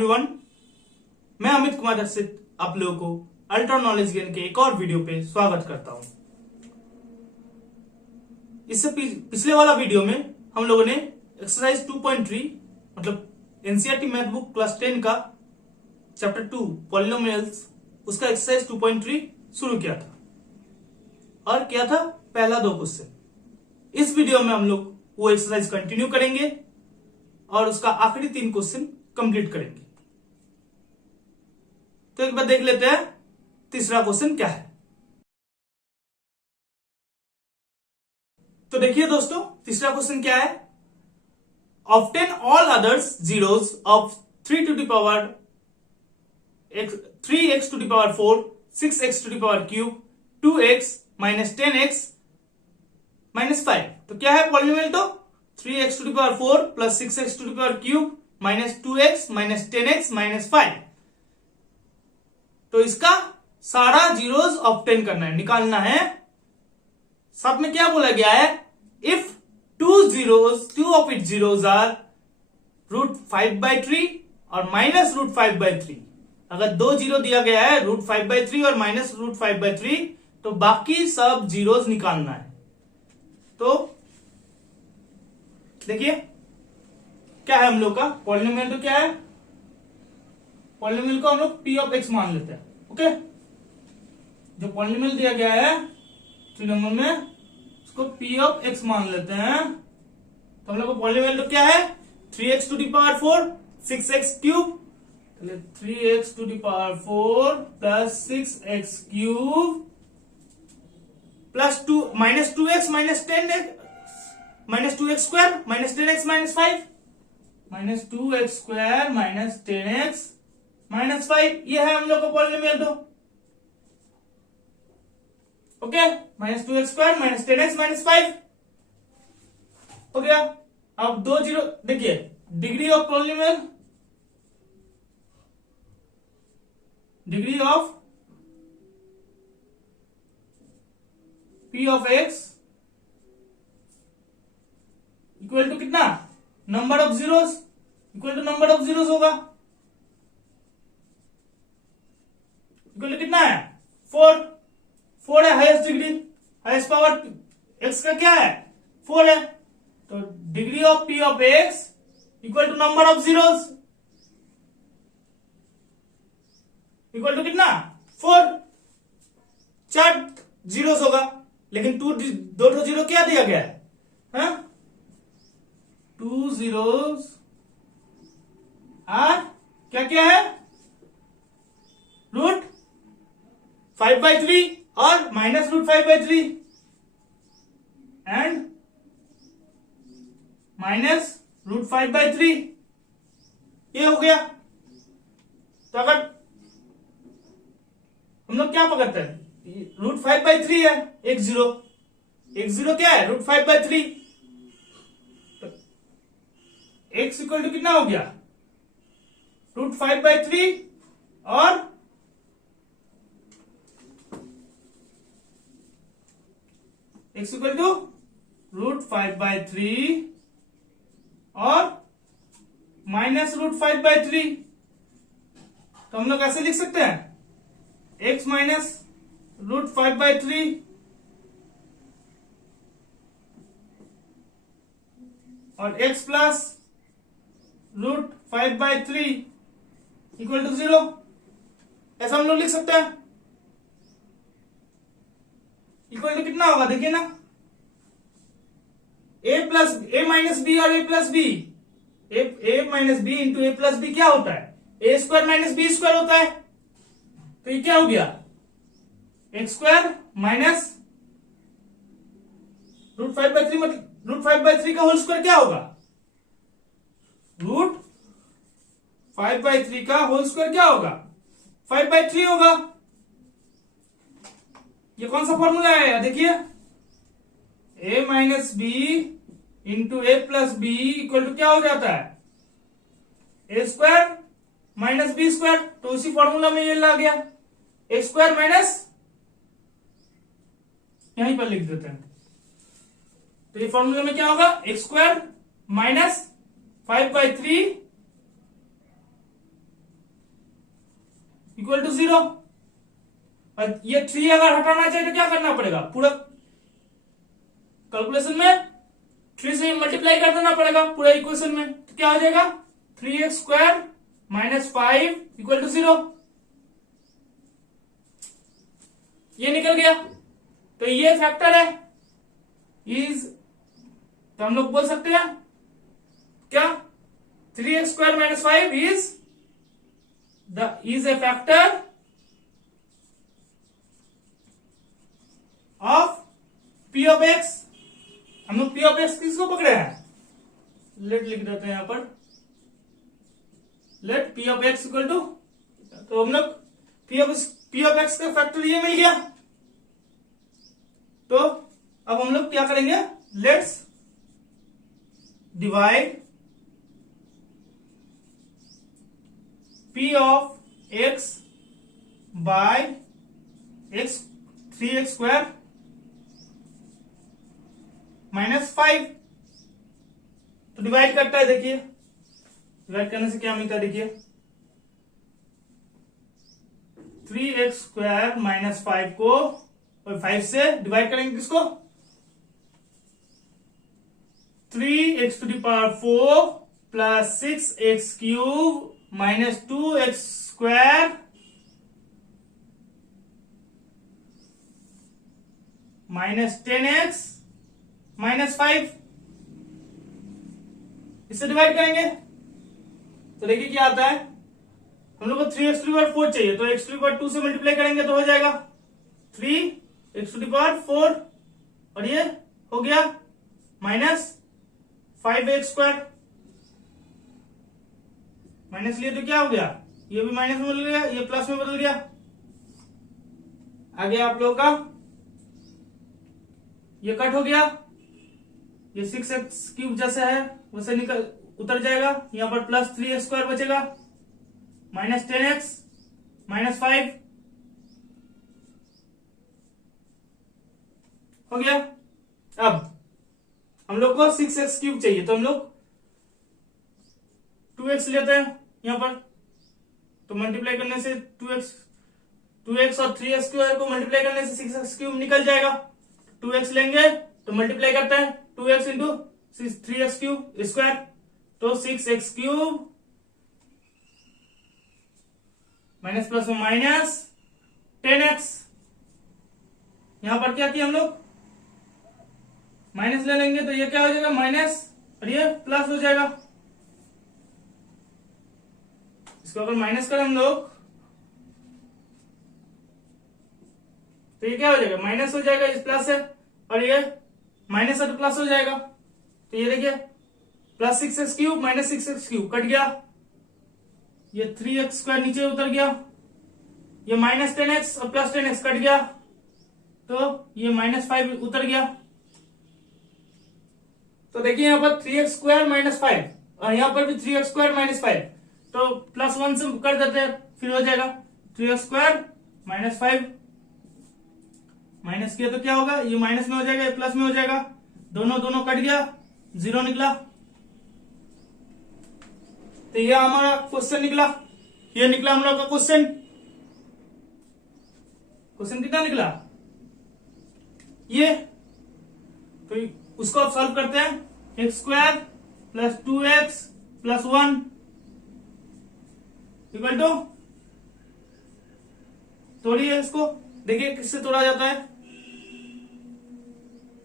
Everyone, मैं अमित कुमार दर्शित आप लोगों को अल्ट्रा नॉलेज गेन के एक और वीडियो पे स्वागत करता हूं। इससे पिछले वाला वीडियो में हम लोगों ने एक्सरसाइज 2.3 मतलब एनसीईआरटी मैथ बुक क्लास 10 का चैप्टर 2 पॉलिनोमियल्स उसका एक्सरसाइज 2.3 शुरू किया था और किया था पहला 2 क्वेश्चन। इस वीडियो में हम लोग वो एक्सरसाइज कंटिन्यू करेंगे और उसका आखिरी 3 क्वेश्चन कंप्लीट करेंगे। तो एक बार देख लेते हैं तीसरा क्वेश्चन क्या है। तो देखिए दोस्तों, तीसरा क्वेश्चन क्या है। Obtain all others zeros of 3 to the power 3x to the power 4 6x to the power cube 2x minus 10x minus 5। तो क्या है पॉलिनोमियल? तो 3x to the power 4 plus 6x to the power cube minus 2x minus 10x minus 5। तो इसका सारा zeros obtain करना है, निकालना है। सब में क्या बोला गया है? If two of its zeros are √5/3 और -√5/3। अगर 2 जीरो दिया गया है √5/3 और -√5/3 तो बाकी सब जीरोस निकालना है। तो देखिए क्या है हम लोग का पॉलिनोमियल। तो क्या है पॉलिनोमियल को हम लोग p ऑफ x मान लेते हैं। ओके, जो पॉलिनोमियल दिया गया है 3 नंबर में उसको p ऑफ x मान लेते हैं। तो हम लोग को पॉलिनोमियल तो क्या है 3x to the power 4 6x cube, 3x to the power 4 plus 6x cube plus 2 minus 2x minus 10x minus 2x square minus 10x minus 5 minus 2x square minus 10x minus 5। ये है हम लोग को polynomial. तो okay, minus 2x square minus 10x minus 5 हो गया। अब 2 zero देखिए, degree of polynomial, degree of p of x equal to कितना? Number of zeros equal to number of zeros होगा। इक्वल टू कितना है? 4 है highest degree, highest power x का क्या है? 4 है। तो degree of p of x equal to number of zeros equal to कितना? 4। 4 जीरोस होगा, लेकिन 2 जीरो क्या दिया गया है? हाँ? 2 जीरोस और क्या क्या है? √5/3 और -√5/3 एंड -√5/3। ये हो गया। तो अगर हम लोग क्या पकड़ते हैं, √5/3 है, एक जीरो क्या है? √5/3। तो x इक्वल टू कितना हो गया? √5/3 और x इक्वल टू √5/3 और -√5/3। तो हम लोग ऐसे लिख सकते हैं x माइनस √5/3 और x प्लस √5/3 इक्वल टू 0। ऐसा हम लोग लिख सकते हैं। इक्वल टू कितना होगा? देखिए ना, a माइनस बी और a plus B, a minus B into a plus B क्या होता है? a square minus B square होता है। तो ये क्या हो गया? एक्स स्क्वायर माइनस √5/3 मतलब √5/3 का होल स्क्वायर क्या होगा? √5/3 का होल स्क्वायर क्या होगा? 5/3 होगा। ये कौन सा फॉर्मूला है? देखिए, a minus B into a plus B equal to क्या हो जाता है? a square minus B square. तो उसी फॉर्मूला में ये ला गया, a स्क्वायर माइनस, यहीं पर लिख देते हैं। तो ये फॉर्मूला में क्या होगा? x square minus 5/3 equal to 0। और ये 3 अगर हटाना चाहिए तो क्या करना पड़ेगा, पूरा कैलकुलेशन में 3 से मल्टीप्लाई कर देना पड़ेगा पूरा इक्वेशन में। तो क्या हो जाएगा 3x square minus 5 equal to 0। ये निकल गया। तो ये फैक्टर है इज, तो हम लोग बोल सकते हैं क्या 3x square minus 5 is a factor of p of x। हम लोग p ऑफ x किसको पकड़े हैं, लेट लिख देते हैं यहां पर, let p of x equal to, तो हम लोग p ऑफ x का फैक्टर ये मिल गया। तो अब हम लोग क्या करेंगे, let's divide p of x by x 3x square minus 5। तो डिवाइड करता है, देखिए डिवाइड करने से क्या मिलता है, देखिए 3x स्क्वायर माइनस 5 को और 5 से डिवाइड करेंगे किसको, 3x to the power 4 plus 6x cube minus 2x square minus 10x minus 5, इससे डिवाइड करेंगे। तो देखिए क्या आता है, हम लोग को 3x टू द पावर 4 चाहिए, तो x टू द पावर 2 से मल्टीप्लाई करेंगे तो हो जाएगा 3x टू द पावर 4 और ये हो गया माइनस 5x स्क्वायर, माइनस लिए तो क्या हो गया, ये भी माइनस में बदल गया, ये प्लस में बदल गया। आगे आप लोगों का ये कट हो गया, ये 6x क्यूब जैसे है वैसे निकल उतर जाएगा, यहां पर प्लस 3x स्क्वायर बचेगा माइनस 10x माइनस 5 हो गया। अब हम लोग को 6x क्यूब चाहिए, तो हम लोग 2x लेते हैं यहां पर, तो मल्टीप्लाई करने से 2x और 3x स्क्वायर को मल्टीप्लाई करने से 6x क्यूब निकल जाएगा। 2x लेंगे तो मल्टीप्लाई करते हैं 2x into 3x cube square, तो 6x क्यूब माइनस प्लस में माइनस 10x। यहां पर क्या किया हम लोग, माइनस ले लेंगे तो ये क्या हो जाएगा माइनस और ये प्लस हो जाएगा। इसको अगर माइनस करें हम लोग तो ये क्या हो जाएगा, माइनस हो जाएगा, इस प्लस है और ये माइनस है तो प्लस हो जाएगा। तो ये देखिए plus 6x cube minus 6x cube cut गया, ये 3x स्क्वायर नीचे उतर गया, ये माइनस 10x और प्लस 10x कट गया, तो ये माइनस 5 उतर गया। तो देखिए यहां पर 3x स्क्वायर माइनस 5 और यहां पर भी 3x स्क्वायर माइनस 5, तो प्लस 1 से कर देते हैं, फिर हो जाएगा 3x स्क्वायर माइनस 5, माइनस किया तो क्या होगा, ये माइनस में हो जाएगा, ये प्लस में हो जाएगा, दोनों कट गया, 0 निकला। तो ये हमारा क्वेश्चन निकला, ये निकला हम लोग का क्वेश्चन। क्वेश्चन कितना निकला ये, तो उसको आप सॉल्व करते हैं, x square plus 2x plus 1 equal to, तोड़िए इसको, देखिए किससे तोड़ा जाता है,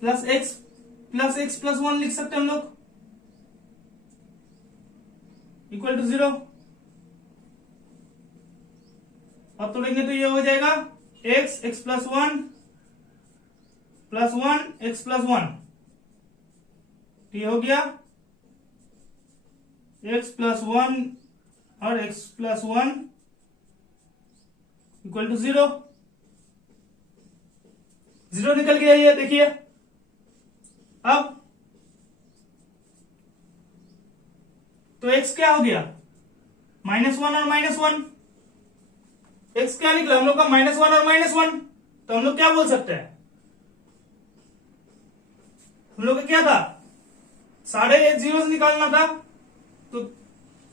प्लस x प्लस 1 लिख सकते हैं हम लोग, इक्वल टू 0। अब तोड़ेंगे तो ये हो जाएगा x plus 1 plus 1 x plus 1, ये हो गया x प्लस 1 और x प्लस 1 इक्वल टू 0। 0 निकल गया, ये देखिए। अब तो x क्या हो गया, -1 और -1, x क्या निकला हम लोग का -1 और -1, तो हम लोग क्या बोल सकते हैं, हम लोग का क्या था, साढ़े जीरोस निकालना था, तो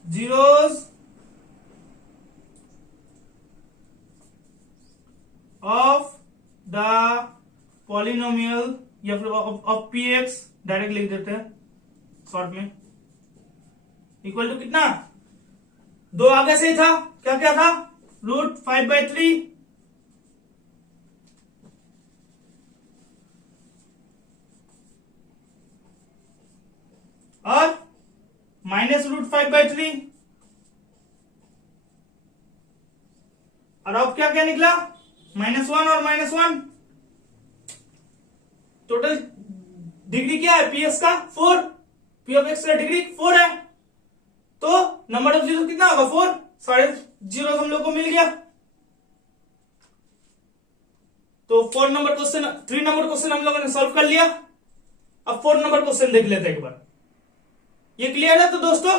जीरोस ऑफ द पॉलिनोमियल या फिर ऑफ पी एक्स डायरेक्ट लिख देते हैं शॉर्ट में, इक्वल टू कितना, दो आगे से ही था, क्या क्या था, √5/3 और -√5/3 और अब क्या क्या निकला, -1 और -1। टोटल डिग्री क्या है पीएस का, 4, पी ऑफ एक्स का डिग्री 4 है, तो नंबर ऑफ जीरो कितना होगा, 4, सारे जीरो हम लोग को मिल गया। तो 3 नंबर क्वेश्चन हम लोगों ने सॉल्व कर लिया। अब 4 नंबर क्वेश्चन देख लेते हैं एक बार। ये क्लियर है तो दोस्तों,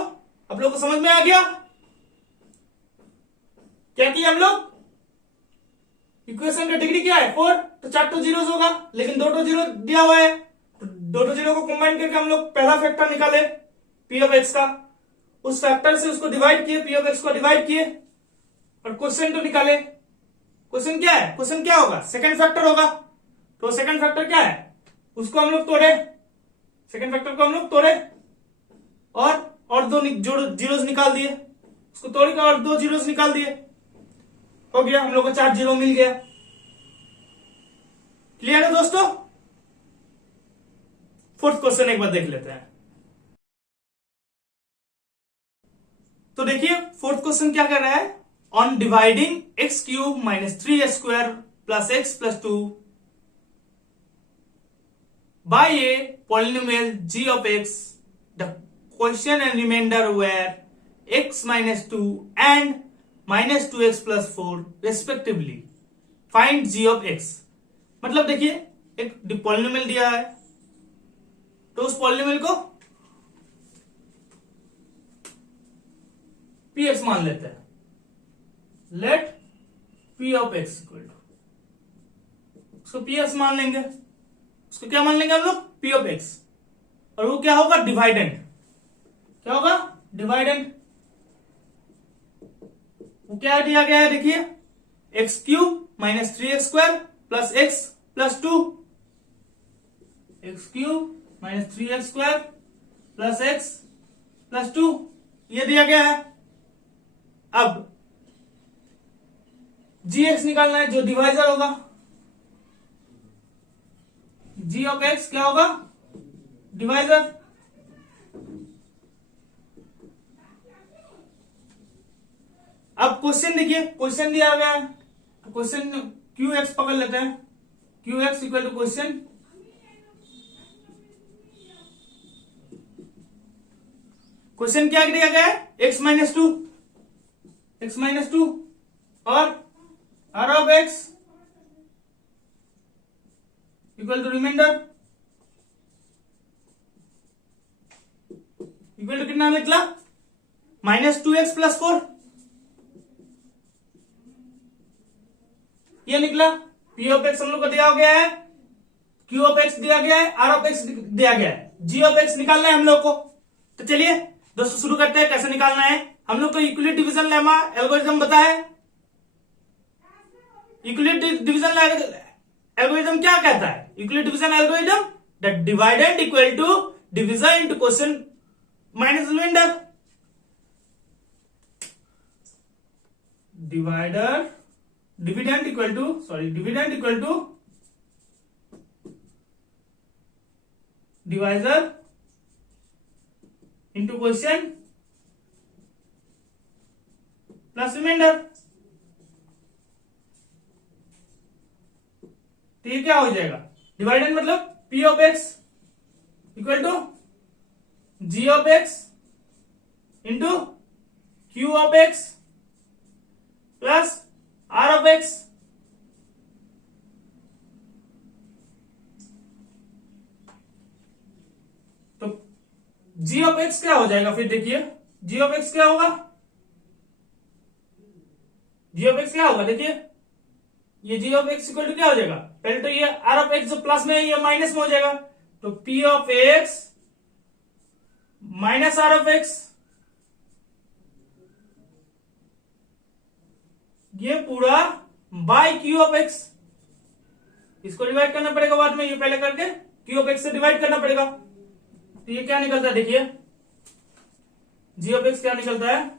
आप लोग को समझ में आ गया क्या किया हम लोग, इक्वेशन का डिग्री क्या है 4, तो 4 तो जीरो होगा, लेकिन 2 जीरो दिया हुआ है, तो 2 जीरो को कंबाइन करके हम लोग पहला फैक्टर निकाले पी ऑफ एक्स का, उस फैक्टर से उसको डिवाइड किए, पी ऑफ एक्स को डिवाइड किए और क्वेश्चन तो निकाले। क्वेश्चन क्या है, क्वेश्चन क्या होगा, सेकंड फैक्टर होगा, तो सेकंड फैक्टर क्या है, उसको हम लोग तोड़े, सेकंड फैक्टर को हम लोग तोड़े और 2 जीरोस निकाल दिए, उसको तोड़ के और 2 जीरोस निकाल दिए, हो गया, हम लोग को 4 जीरो मिल गया। क्लियर है दोस्तों। 4th क्वेश्चन एक बार देख लेते हैं। तो देखिए 4th क्वेश्चन क्या कर रहा है, on dividing x³ - 3x² + x+2 by a polynomial g of x, the question and remainder were x - 2 and -2x + 4 respectively. Find g of x। मतलब देखिए एक पॉलिनोमियल दिया है, तो उस पॉलिनोमियल को पी एक्स मान लेते हैं, let p of x equal to, उसको पी एक्स मान लेंगे, उसको क्या मान लेंगे हम लोग, पी ऑफ एक्स, और वो क्या होगा, डिवाइडेंट, क्या होगा, डिवाइडेंट। वो क्या दिया गया है, देखिए x³ - 3x² + x+2, x³ - 3x² + x+2 ये दिया गया है। अब gx निकालना है, जो डिवाइजर होगा, g ऑफ x क्या होगा, डिवाइजर। अब क्वेश्चन देखिए, क्वेश्चन दिया गया है, क्वेश्चन qx पकड़ लेते हैं, qx equal to question, question क्या दिया गया है, x - 2 और r of x equal to remainder, equal to कितना निकला, -2x + 4, ये निकला। पी ऑफ एक्स हम लोग को दिया गया है, क्यू ऑफ एक्स दिया गया है, आर ऑफ एक्स दिया गया है, जी ऑफ एक्स निकालना है हम लोग को। तो चलिए दोस्तों शुरू करते हैं, कैसे निकालना है। हम लोग को यूक्लिड डिवीजन लेमा एल्गोरिथम पता है। यूक्लिड डिवीजन एल्गोरिथम क्या कहता है, Euclid division algorithm, the dividend equal to division into question minus remainder, dividend equal to divisor into question plus remainder. तो ये क्या हो जाएगा, डिवाइडेंड मतलब p of x equal to g of x into Q of x plus are of x. तो g of x क्या हो जाएगा, फिर देखिए जी ऑफ एक्स क्या होगा, जी ऑफ एक्स क्या होगा, देखिए ये g of x equal to क्या हो जाएगा, पहले तो ये आर ऑफ एक्स जो प्लस में है ये माइनस में हो जाएगा, तो p of x minus r of x, ये पूरा बाय क्यू ऑफ एक्स। इसको डिवाइड करना पड़ेगा बाद में, ये पहले करके क्यू ऑफ एक्स से डिवाइड करना पड़ेगा। तो ये क्या निकलता है देखिए, जी ऑफ एक्स क्या निकलता है,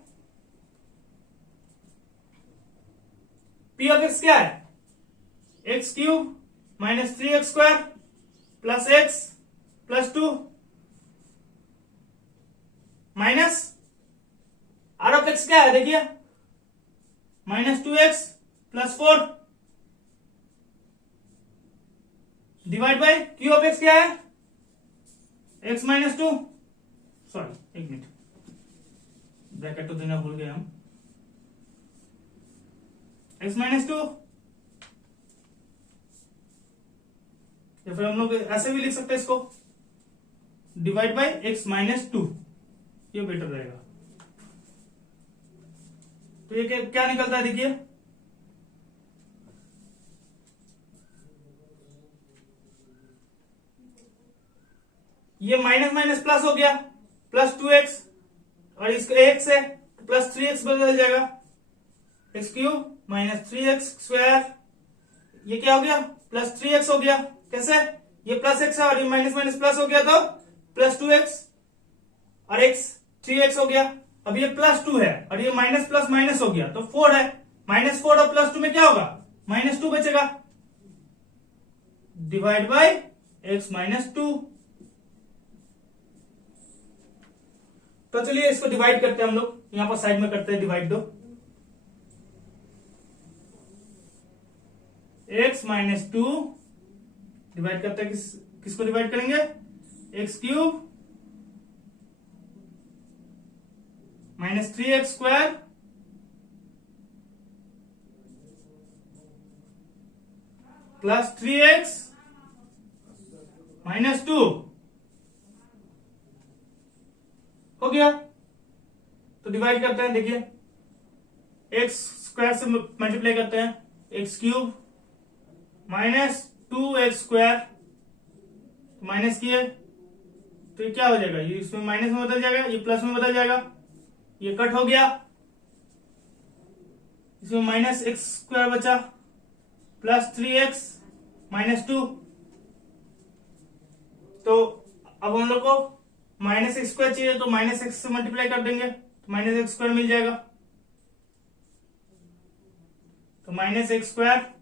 पी ऑफ एक्स क्या है, x cube minus 3x square plus x plus 2 minus r of x क्या है देखिए, minus 2x plus 4 divide by q of x क्या है, x माइनस 2, सॉरी एक मिनट, ब्रैकेट तो देना भूल गए हम, x माइनस 2, या फिर हम लोग ऐसे भी लिख सकते हैं इसको, डिवाइड बाय x माइनस 2, ये बेटर रहेगा। तो ये क्या निकलता है देखिए, ये माइनस माइनस प्लस हो गया, प्लस 2x, और इसका x है तो प्लस 3x बदल जाएगा, x cube minus 3x square, ये क्या हो गया प्लस 3x हो गया, कैसे, ये प्लस x है और ये माइनस माइनस प्लस हो गया तो प्लस 2x और x 3x हो गया। अब ये प्लस 2 है और ये माइनस प्लस माइनस हो गया तो 4 है, माइनस 4 और प्लस 2 में क्या होगा, माइनस 2 बचेगा, डिवाइड बाय x माइनस 2। तो चलिए इसको डिवाइड करते हैं हम लोग, यहां पर साइड में करते हैं डिवाइड, दो x माइनस 2 डिवाइड करते हैं, किसको डिवाइड करेंगे, x cube minus 3x square plus 3x minus 2 हो गया। तो डिवाइड करते हैं देखिए, एक्स स्क्वायर से मल्टीप्लाई करते हैं, x cube minus 2x square, minus किए तो ये क्या हो जाएगा, ये इसमें माइनस में बदल जाएगा, ये प्लस में बदल जाएगा, ये कट हो गया, इसमें माइनस एक्स स्क्वायर बचा प्लस 3x माइनस 2। तो अब हम लोग को माइनस एक्स स्क्वायर चाहिए तो माइनस एक्स से मल्टीप्लाई कर देंगे तो माइनस एक्स स्क्वायर मिल जाएगा, तो माइनस एक्स स्क्वायर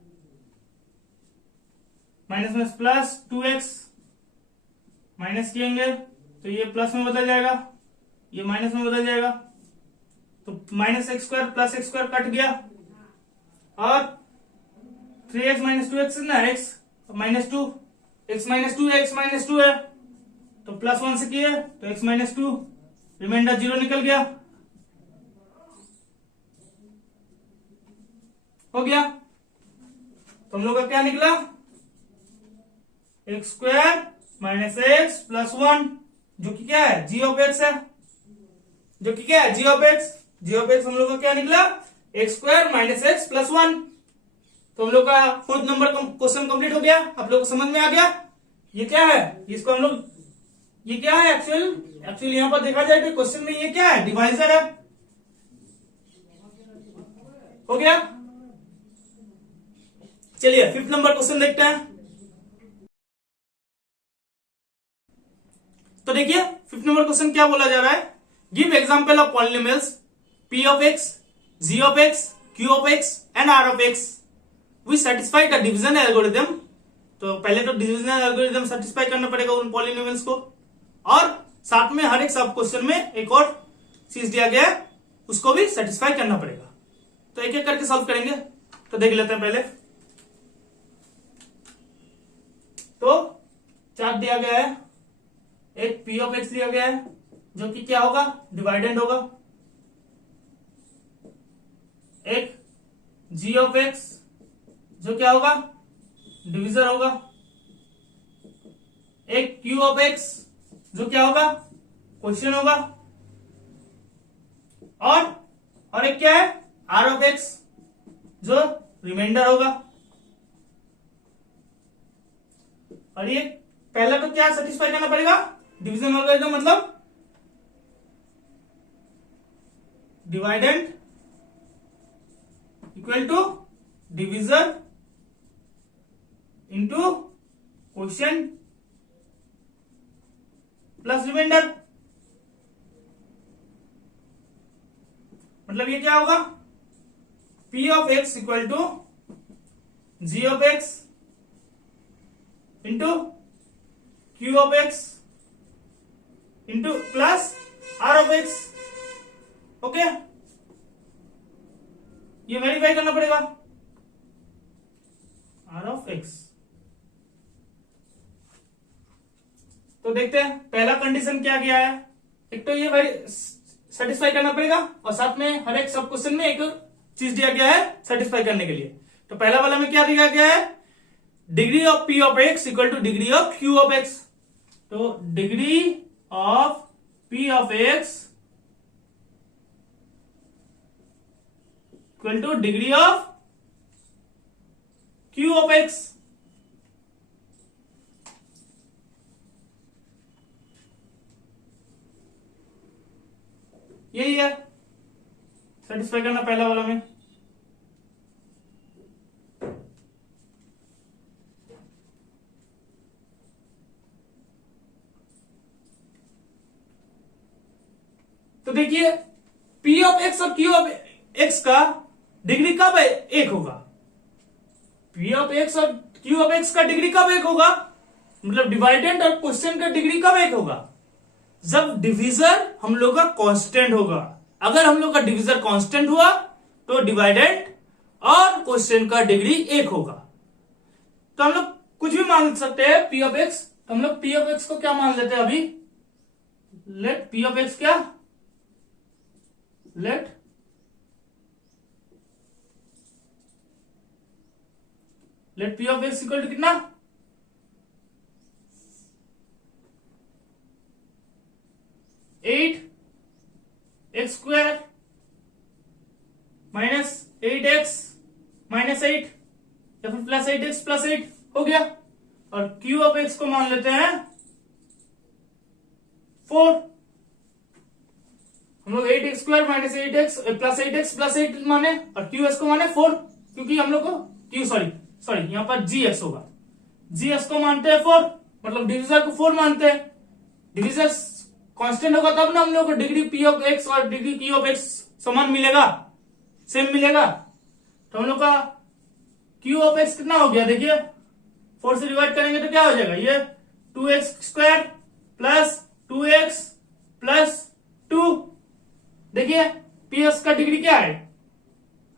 माइनस में प्लस 2x माइनस किएंगे तो ये प्लस में बदल जाएगा, ये माइनस में बदल जाएगा, तो minus x square plus x square cut गया, और 3x माइनस 2x ना x माइनस 2, x माइनस 2 है, x माइनस 2 है तो प्लस 1 से किए तो x माइनस 2, रिमाइंडर 0 निकल गया, हो गया। तो हम लोग का क्या निकला, x square minus x plus 1, जो कि क्या है जी ऑफ एक्स है, जो कि क्या है G of x, G of x हम लोग का क्या निकला, x square minus x plus 1। तो हम लोग का 4th नंबर क्वेश्चन कंप्लीट हो गया, आप लोग को समझ में आ गया ये क्या है, इसको हम लोग, ये क्या है एक्चुअली यहां पर देखा जाए तो क्वेश्चन में ये क्या है, डिवाइजर है, हो गया। चलिए 5th नंबर क्वेश्चन देखते हैं। तो देखिए 5th नंबर क्वेश्चन क्या बोला जा रहा है, give example of polynomials p of x, g of x, q of x and r of x v satisfy the division algorithm. तो पहले तो डिवीजन एल्गोरिथम सेटिस्फाई करना पड़ेगा उन पॉलिनोमियल्स को, और साथ में हर एक सब क्वेश्चन में एक और चीज दिया गया है उसको भी सेटिस्फाई करना पड़ेगा। तो एक एक करके सॉल्व करेंगे, तो देख लेते हैं पहले। तो चार्ट दिया गया है, एक p ऑफ x दिया गया है जो कि क्या होगा, डिवाइडेंड होगा, एक g ऑफ x जो क्या होगा, डिविजर होगा, एक q ऑफ x जो क्या होगा, क्वेश्चन होगा, और एक क्या है r ऑफ x जो रिमाइंडर होगा। और ये पहला तो क्या सेटिस्फाई करना पड़ेगा, डिवीजन एल्गोरिथम मतलब dividend equal to divisor into question plus remainder. मतलब ये क्या होगा, P of x equal to G of x into Q of x into plus R of x। Okay, ये वेरीफाई करना पड़ेगा, R ऑफ x। तो देखते हैं पहला कंडीशन क्या किया है। एक तो ये सेटिस्फाई करना पड़ेगा और साथ में हर एक सब क्वेश्चन में एक चीज दिया गया है सेटिस्फाई करने के लिए। तो पहला वाला में क्या दिया गया है, degree of P of x equal to degree of Q of x। तो degree of P of x equal to degree of Q of x। यही है सेटिस्फाई करना पहला वाला में। तो देखिए P ऑफ x और Q ऑफ x का डिग्री कब एक होगा, P ऑफ x और Q ऑफ x का डिग्री कब एक होगा, मतलब डिवाइडेंड और क्वेश्चन का डिग्री कब एक होगा, जब डिविजर हम लोग का कांस्टेंट होगा। अगर हम लोग का डिविजर कांस्टेंट हुआ तो डिवाइडेंड और क्वेश्चन का डिग्री एक होगा। तो हम लोग कुछ भी मान सकते हैं P ऑफ x। तो हम लोग P ऑफ x को क्या मान लेते हैं अभी, लेट P ऑफ x क्या, let P of x equal to कितना, eight x square minus 8x minus 8 या फिर प्लस 8x प्लस 8 हो गया। और Q ऑफ x को मान लेते हैं 4। हम लोग 8x square minus 8x plus 8x plus 8 माने और QS को माने 4, क्योंकि हम लोग को Q सॉरी यहां पर GX होगा। GX को मानते हैं 4, मतलब डिविजर को 4 मानते हैं। डिविजर कांस्टेंट होगा तब ना हम लोग को डिग्री P ऑफ x और डिग्री Q ऑफ x समान मिलेगा, सेम मिलेगा। तो हम लोग का Q ऑफ x कितना हो गया, देखिए 4 से डिवाइड करेंगे तो क्या हो जाएगा, ये 2x square plus 2x plus 2। देखिए PS का डिग्री क्या है,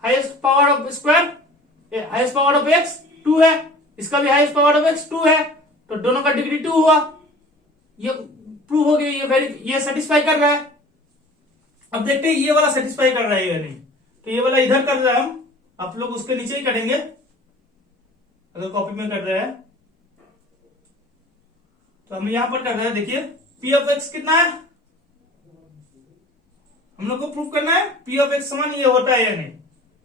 highest power of square, highest power of x 2 है, इसका भी हाईएस्ट पावर ऑफ x 2 है, तो दोनों का डिग्री 2 हुआ। ये प्रूव हो गया, ये सेटिस्फाई कर रहा है। अब देखते हैं ये वाला सेटिस्फाई कर रहा है या नहीं। तो ये वाला इधर कर रहा है हम, आप लोग उसके नीचे ही करेंगे अगर कॉपी में कर रहे हैं। तो हम यहां पर कर रहे हैं, देखिए P ऑफ x कितना है, हम लोग को प्रूव करना है P ऑफ x समान ये होता है या नहीं।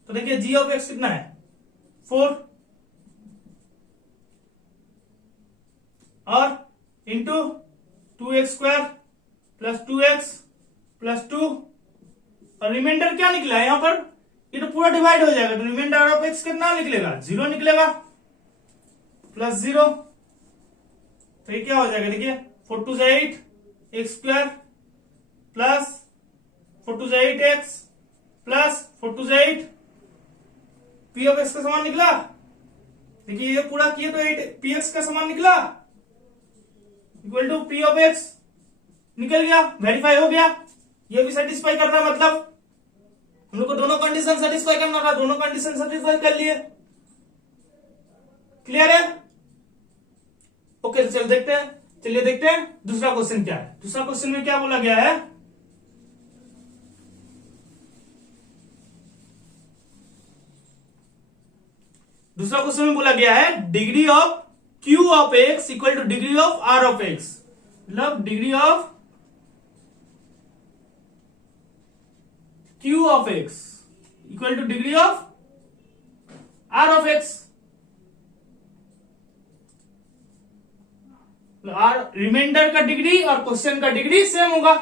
तो देखिए G ऑफ x कितना है 4 और into 2x square plus 2x plus 2 और रिमाइंडर क्या निकला है यहां पर, ये तो पूरा डिवाइड हो जाएगा। तो रिमाइंडर ऑफ x कितना निकलेगा, 0 निकलेगा प्लस 0। तो ये क्या हो जाएगा, देखिए 4 2 8 x square plus 4 2 8x plus 4 2 8 P of x का समान निकला। देखिए ये पूरा किए तो 8 px का समान निकला equal to P of x निकल गया, वेरीफाई हो गया। ये भी सेटिस्फाई कर रहा है, मतलब हम लोग को दोनों कंडीशन सेटिस्फाई करना था, दोनों कंडीशन सेटिस्फाई कर लिए। क्लियर है, ओके। तो चलिए देखते हैं दूसरा क्वेश्चन क्या है। दूसरा क्वेश्चन में क्या बोला गया है, दूसरा क्वेश्चन में बोला गया है degree of Q of x equal to degree of R of x, मतलब degree of Q of x equal to degree of R of x। Remainder का डिग्री और क्वेश्चन का डिग्री सेम होगा,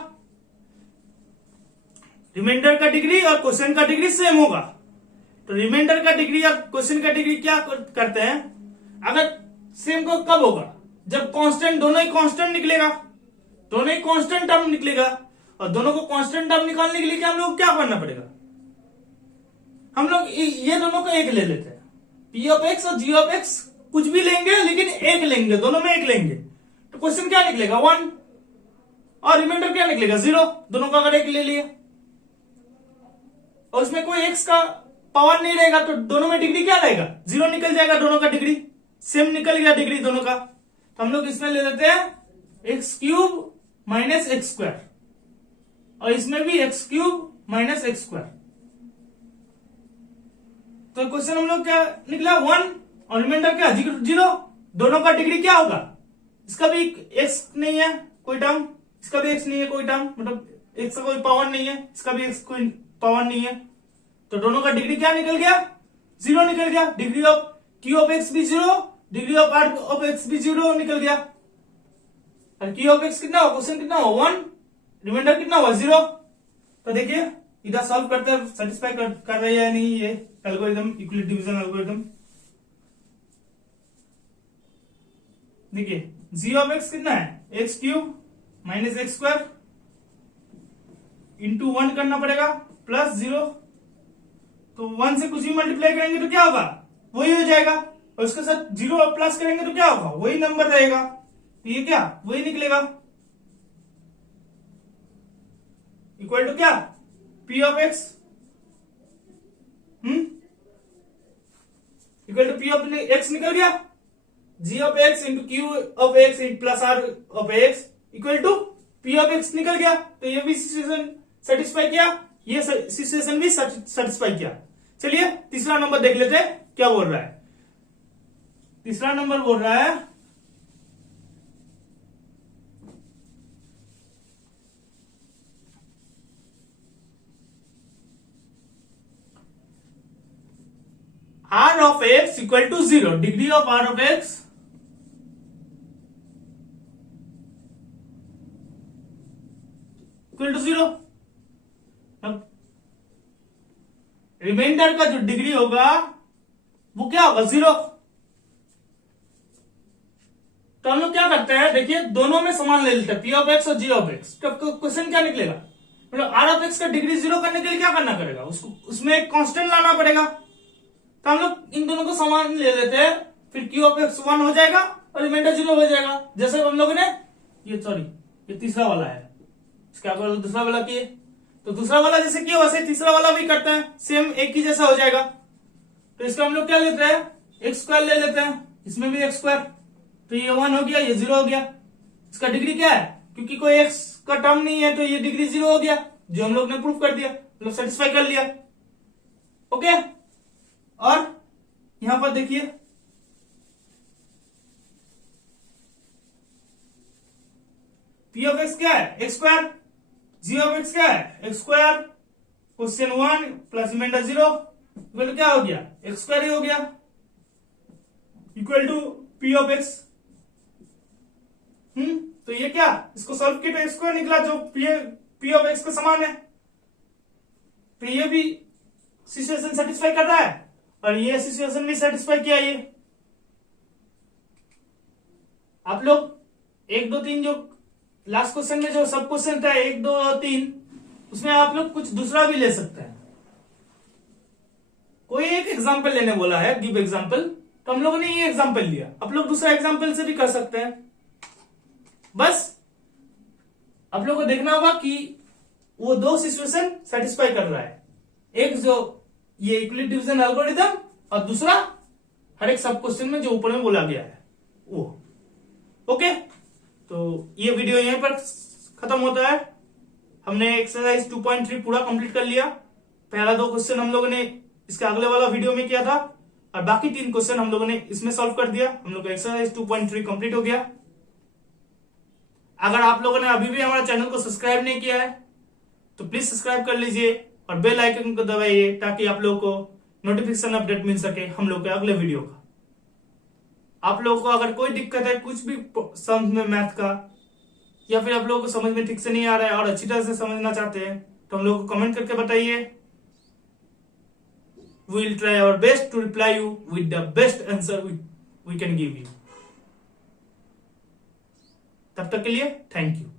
रिमाइंडर का डिग्री और question का degree same होगा। तो रिमाइंडर का डिग्री और क्वेश्चन का डिग्री क्या करते हैं, अगर सेम को कब होगा? जब कांस्टेंट, दोनों ही कांस्टेंट निकलेगा, दोनों ही कांस्टेंट टर्म निकलेगा। और दोनों को कांस्टेंट टर्म निकालने के लिए क्या हम लोग क्या करना पड़ेगा? हम लोग ये दोनों को एक ले लेते हैं, पी ऑफ एक्स और जी ऑफ एक्स कुछ भी लेंगे लेकिन एक लेंगे, दोनों में एक लेंगे। तो क्वेश्चन क्या निकलेगा? 1 और रिमाइंडर क्या निकलेगा? 0। दोनों का अगर एक ले लिए और उसमें कोई एक्स का पावर नहीं रहेगा तो दोनों में डिग्री क्या रहेगा? 0 निकल जाएगा, दोनों का डिग्री सेम निकल गया, डिग्री दोनों का। तो हम लोग इसमें ले लेते हैं x cube minus x square और इसमें भी x cube minus x square. तो क्वेश्चन हम लोग क्या निकला? 1 और रिमाइंडर क्या? 0। दोनों का डिग्री क्या होगा? इसका भी एक्स नहीं है कोई टर्म, इसका भी एक्स नहीं है कोई टर्म, मतलब एक्स का कोई पावर नहीं है, इसका भी एक्स कोई पावर नहीं है। तो दोनों का डिग्री क्या निकल गया? 0 निकल गया। Degree of q of x भी 0, degree of r of x भी 0 निकल गया। और क्यू ऑफ एक्स कितना हुआ? क्वेश्चन कितना हुआ? 1, रिमाइंडर कितना हुआ? 0। तो देखिए इधर सॉल्व करते हैं, सेटिस्फाई कर रही है या नहीं ये एल्गोरिथम, यूक्लिड डिवीजन एल्गोरिथम। देखिए जी ऑफ एक्स कितना है? X cube minus x square into 1 करना पड़ेगा प्लस 0। तो 1 से कुछ भी मल्टीप्लाई करेंगे तो क्या होगा? वही हो जाएगा। और उसके साथ 0 प्लस करेंगे तो क्या होगा? वही नंबर रहेगा। तो ये क्या? वही निकलेगा। इक्वल टू क्या? P of x equal to P of x निकल गया। G of x into Q of x plus are of x equal to P of x निकल गया। तो ये भी सिचुएशन सेटिस्फाई किया, ये सिचुएशन भी सेटिस्फाई किया। चलिए तीसरा नंबर देख लेते हैं क्या बोल रहा है। तीसरा नंबर बोल रहा है r of x equal to 0, degree of r of x equal to 0। अब रिमाइंडर का जो डिग्री होगा वो क्या होगा? 0। तो हम लोग क्या करते हैं? देखिए दोनों में समान ले लेते हैं, पी ऑफ एक्स और जी ऑफ एक्स। तो क्वेश्चन क्या निकलेगा? मतलब आर ऑफ एक्स का डिग्री 0 करने के लिए क्या करना पड़ेगा? उसको उसमें एक कांस्टेंट लाना पड़ेगा। तो हम लोग इन दोनों को समान ले लेते हैं, फिर क्यू ऑफ एक्स 1 हो जाएगा और रिमाइंडर 0 हो जाएगा। जैसे हम लोगों ने ये तीसरा वाला है, इसका दूसरा वाला किए तो दूसरा वाला जैसे किया वैसे तीसरा वाला भी करते हैं, सेम एक ही जैसा हो जाएगा। तो इसका हम लोग क्या लेते हैं? एक्स स्क्वायर ले लेते हैं, इसमें भी एक्स स्क्वायर। तो ये 1 हो गया, ये 0 हो गया। इसका डिग्री क्या है? क्योंकि कोई एक्स का टर्म नहीं है तो ये डिग्री 0 हो गया, जो हम लोग ने प्रूफ कर दिया, मतलब सेटिस्फाई कर लिया। ओके। और यहां पर देखिए पी ऑफ एक्स क्या है? X square. G of x क्या है? X square. Question 1 plus remainder 0 equal क्या हो गया? एक्स स्क्वायर ही हो गया, equal to P of x. तो ये क्या? इसको सॉल्व किया तो एक्स स्क्वायर निकला जो पी ऑफ एक्स के समान है। तो ये भी सिचुएशन सेटिस्फाई कर रहा है और ये सिचुएशन भी सेटिस्फाई किया। ये आप लोग 1 2 3 जो लास्ट क्वेश्चन में जो सब क्वेश्चन था 1 2 3 उसमें आप लोग कुछ दूसरा भी ले सकते हैं। कोई एक एग्जाम्पल लेने बोला है, गिव एग्जाम्पल, तो हम लोगों ने ये एग्जाम्पल लिया। आप लोग दूसरा एग्जाम्पल से भी कर सकते हैं। बस आप लोग को देखना होगा कि वो 2 सिचुएशन सेटिस्फाई कर रहा है, एक जो ये यूक्लिड डिवीजन एल्गोरिथम और दूसरा हर एक सब क्वेश्चन में जो ऊपर में बोला गया है वो। ओके, तो ये वीडियो यहीं पर खत्म होता है। हमने एक्सरसाइज 2.3 पूरा कंप्लीट कर लिया। पहला 2 क्वेश्चन हम लोगों ने इसके अगले वाला वीडियो में किया था और बाकी 3 क्वेश्चन हम लोगों ने इसमें सॉल्व कर दिया। हम लोग का एक्सरसाइज 2.3 कंप्लीट हो गया। अगर आप लोगों ने अभी भी हमारा चैनल को सब्सक्राइब नहीं किया है तो प्लीज सब्सक्राइब कर लीजिए और बेल आइकन को दबाइए ताकि आप लोगों को नोटिफिकेशन अपडेट मिल सके हम लोग के अगले वीडियो का। आप लोगों को अगर कोई दिक्कत है कुछ भी समझ में मैथ का या फिर आप लोगों को समझ में ठीक से नहीं आ रहा है और अच्छी तरह से समझना चाहते हैं तो हम लोगों को कमेंट करके बताइए। We will try our best to reply you with the best answer we can give you. तब तक के लिए थैंक यू।